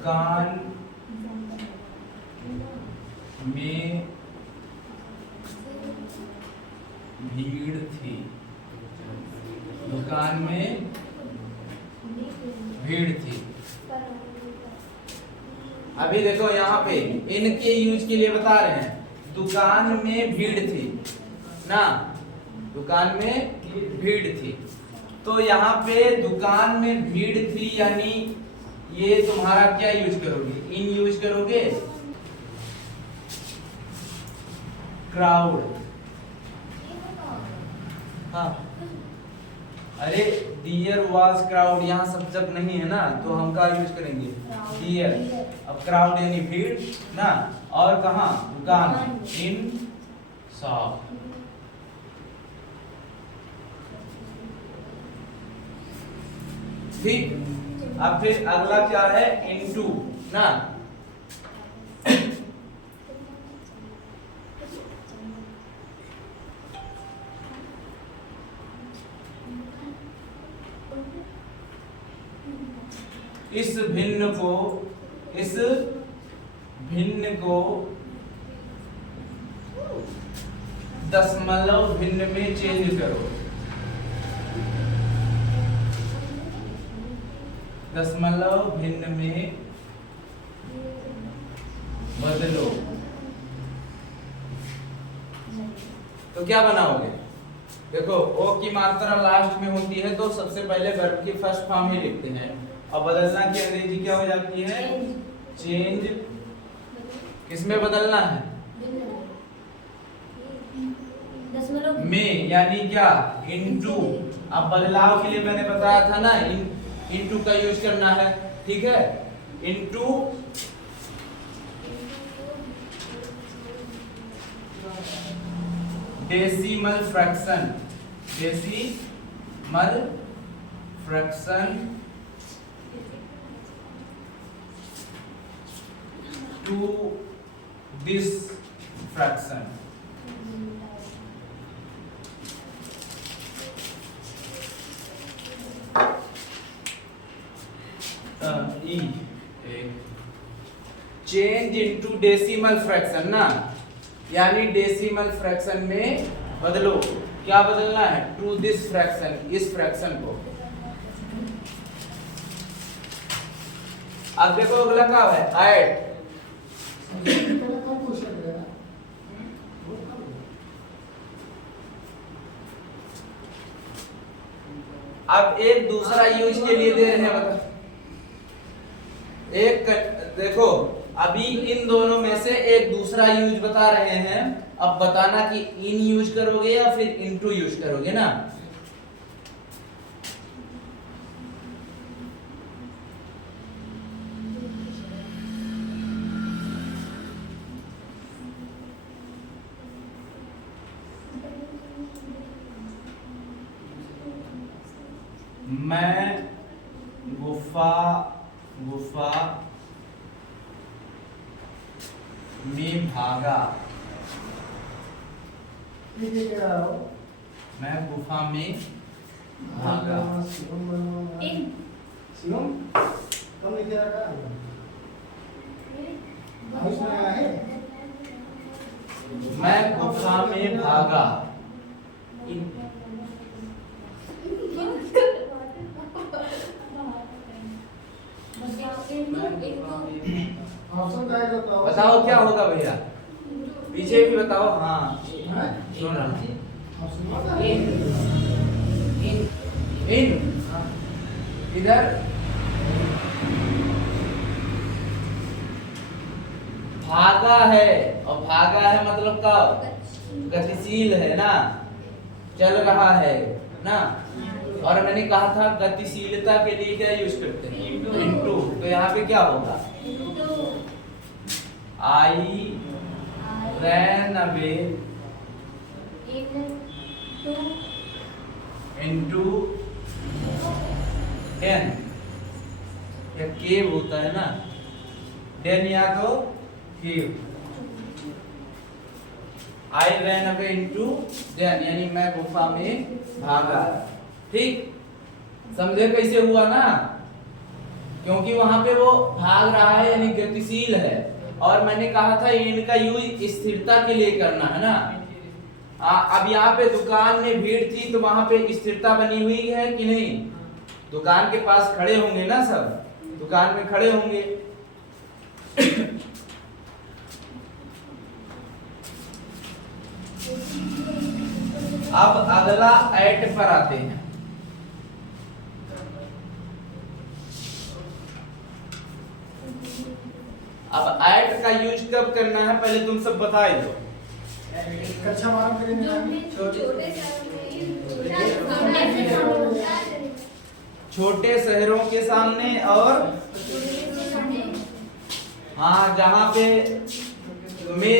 दुकान में भीड़ थी। दुकान में भीड़ थी। अभी देखो यहाँ पे इनके यूज के लिए बता रहे हैं। दुकान में भीड़ थी ना, दुकान में भीड़ थी। तो यहाँ पे दुकान में भीड़ थी यानी ये तुम्हारा क्या यूज करोगे? इन यूज करोगे, क्राउड। हाँ, अरे डियर वाज क्राउड, यहाँ सब्जेक्ट नहीं है ना, तो हम क्या यूज करेंगे? डियर। अब क्राउड यानी भीड़ ना, और कहाँ? दुकान, इन शॉप। ठीक। अब फिर अगला क्या है? इनटू ना, इस भिन्न को दशमलव भिन्न में चेंज करो। दशमलव भिन्न में बदलो। तो क्या बनाओगे? देखो ओ की मात्रा लास्ट में होती है तो सबसे पहले वर्ब की फर्स्ट फॉर्म ही लिखते हैं, और बदलना की अंग्रेजी क्या हो जाती है? चेंज। किसमें बदलना है? में, यानी क्या? इनटू। अब बदलाव के लिए मैंने बताया था ना, इनटू का यूज करना है। ठीक है, into decimal fraction. Decimal fraction to this fraction. Change into decimal fraction ना, यानी डेसिमल फ्रैक्शन में बदलो। क्या बदलना है? टू दिस फ्रैक्शन, इस फ्रैक्शन को। अब देखो अगला क्या है? ऐड। अब एक दूसरा यूज के लिए दे रहे हैं, बता। एक देखो अभी इन दोनों में से एक दूसरा यूज बता रहे हैं। अब बताना कि इन यूज करोगे या फिर इनटू यूज करोगे ना। मैं गुफा में भागा। मैं गुफा में भागा। मैं गुफा में भागा। बताओ क्या होगा भैया? पीछे भी बताओ। हाँ सुन इन इधर भागा है, और भागा है मतलब क्या? गतिशील है ना, चल रहा है ना। और मैंने कहा था गतिशीलता के लिए क्या यूज करते हैं? इनटू। तो यहाँ पे क्या होगा? आई रैन अवे इनटू 10। या केव होता है ना, 10 या तो केव। आई रैन अवे इनटू 10 यानी मैं गुफा में भागा। ठीक, समझे कैसे हुआ ना? क्योंकि वहां पे वो भाग रहा है यानी गतिशील है। और मैंने कहा था इनका यूज स्थिरता के लिए करना है ना। अब यहाँ पे दुकान में भीड़ थी तो वहां पे स्थिरता बनी हुई है कि नहीं? दुकान के पास खड़े होंगे ना, सब दुकान में खड़े होंगे। अब अगला एट पर आते हैं। अब एट का यूज कब करना है पहले तुम सब बता दो। छोटे शहरों के सामने और हाँ जहाँ पे में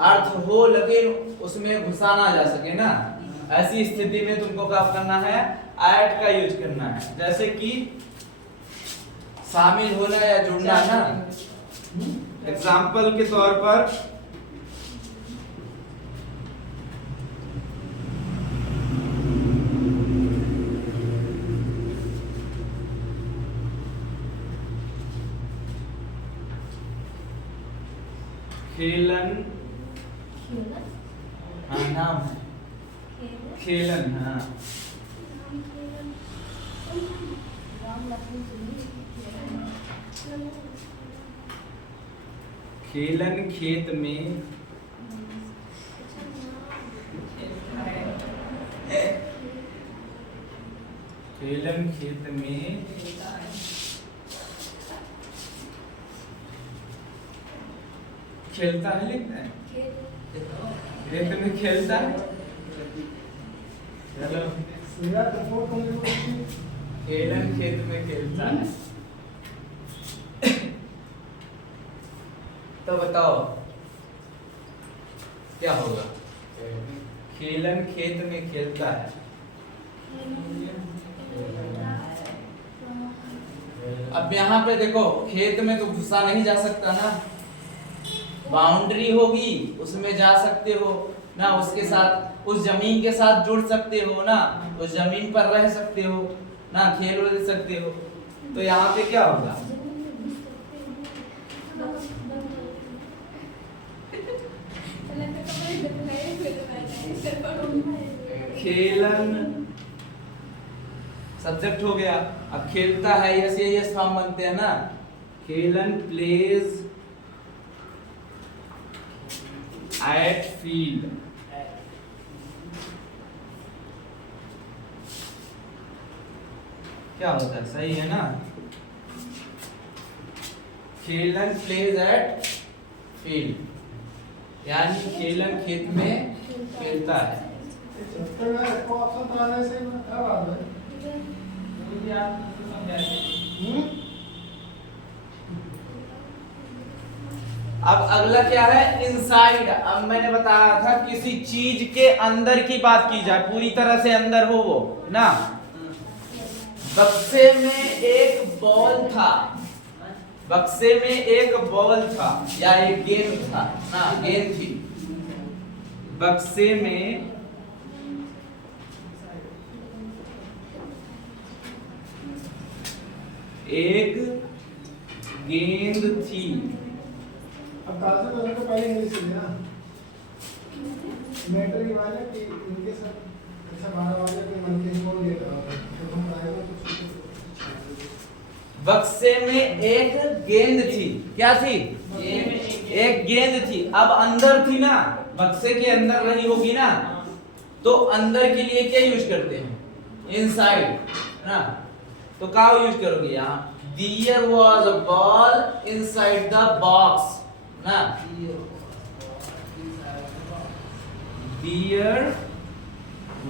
अर्थ हो लेकिन उसमें घुसा ना जा सके ना, ऐसी स्थिति में तुमको क्या करना है? एट का यूज करना है। जैसे कि शामिल होना या जुड़ना ना। एग्जाम्पल के तौर पर खेलन, हाँ नाम है खेलन, हाँ खेलन खेत में खेलन खेत में खेलता है, लिखता है खेत में खेलता है। चलो खेलन खेत में खेलता है। तो बताओ क्या होगा? खेलन खेत में खेलता है। अब यहाँ पे देखो खेत में तो घुसा नहीं जा सकता ना, बाउंड्री होगी उसमें जा सकते हो ना, उसके साथ उस जमीन के साथ जुड़ सकते हो ना, उस जमीन पर रह सकते हो ना, खेल सकते हो। तो यहाँ पे क्या होगा? खेलन सब्जेक्ट हो गया। अब खेलता है ऐसे यस फॉर्म बनते हैं ना। खेलन प्लेज एट फील्ड। क्या होता है? सही है ना। खेलन प्लेज एट फील्ड यानी खेलन खेत में खेलता है। अब अगला क्या है? इनसाइड। अब मैंने बताया था किसी चीज के अंदर की बात की जाए, पूरी तरह से अंदर हो वो ना। बक्से में एक बॉल था, बक्से में एक बॉल था या एक गेंद था ना, गेंद थी। बक्से में एक गेंद थी। अब ताजा तो पहले इंग्लिश है ना, मैटर ये वाला कि इनके साथ अच्छा 12 वाले के मन के बोल ये तो हम आएगा कुछ। बक्से में एक गेंद थी। क्या थी? एक गेंद थी। अब अंदर थी ना, बक्से के अंदर रही होगी ना, तो अंदर के लिए क्या यूज करते हैं? इनसाइड ना। तो क्या यूज करोगे यहाँ? There was a ball inside the box ना। There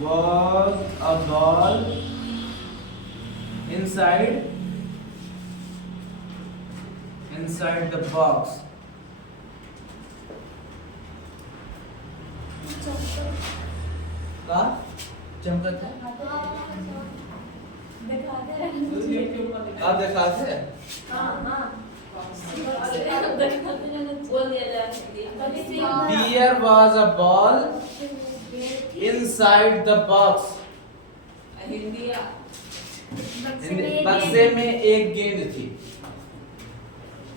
was a ball inside the box। का चमकत है? आप दिखाते हैं? There was a ball inside the box। बक्से में एक गेंद थी।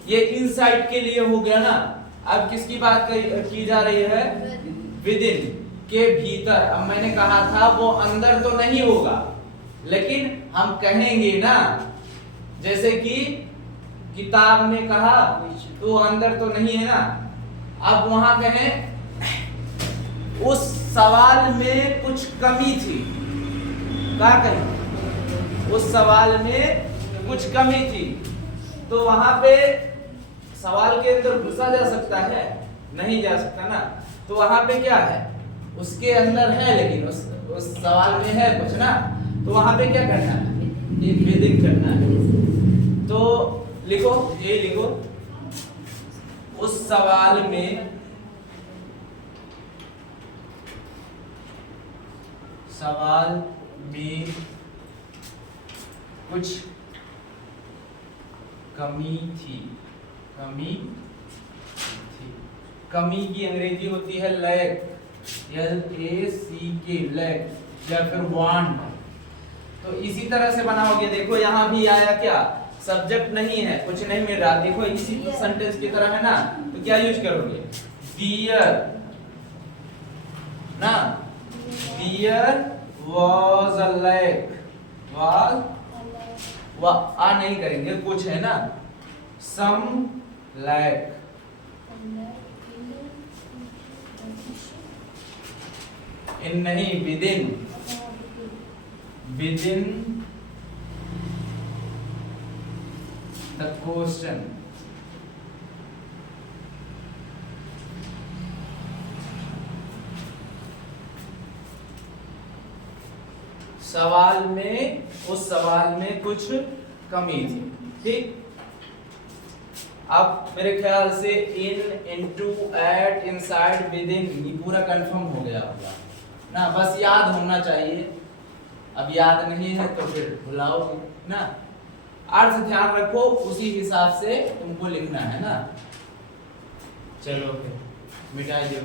ये इनसाइड के लिए हो गया ना। अब किसकी बात की जा रही है? विद इन के भीतर। अब मैंने कहा था वो अंदर तो नहीं होगा, लेकिन हम कहेंगे ना, जैसे कि किताब में कहा तो अंदर तो नहीं है ना। अब वहां कहें उस सवाल में कुछ कमी थी, क्या कहें? उस सवाल में कुछ कमी थी, तो वहां पे सवाल के अंदर घुसा जा सकता है? नहीं जा सकता ना। तो वहां पे क्या है? उसके अंदर है, लेकिन उस सवाल में है कुछ ना। तो वहां पे क्या करना है? ये विदिन करना है। तो लिखो, ये लिखो, उस सवाल में कुछ कमी थी। कमी की अंग्रेजी होती है लैक, LACK, लैक या फिर वांट। तो इसी तरह से बनाओगे। देखो यहां भी आया क्या? सब्जेक्ट नहीं है, कुछ नहीं मिल रहा। देखो इसी सेंटेंस की तरह है ना, तो क्या यूज करोगे? डियर ना, डियर was a lake, आ नहीं करेंगे, कुछ है ना, some lake, in नहीं, within the question, सवाल में, उस सवाल में कुछ कमी थी। ठीक, अब मेरे ख्याल से इन, इनटू, एट, इनसाइड, विदिन, ये पूरा कंफर्म हो गया होगा ना। बस याद होना चाहिए। अब याद नहीं है तो फिर भुलाओगे ना। अर्थ ध्यान रखो, उसी हिसाब से तुमको लिखना है ना। चलो फिर मिटाई दो।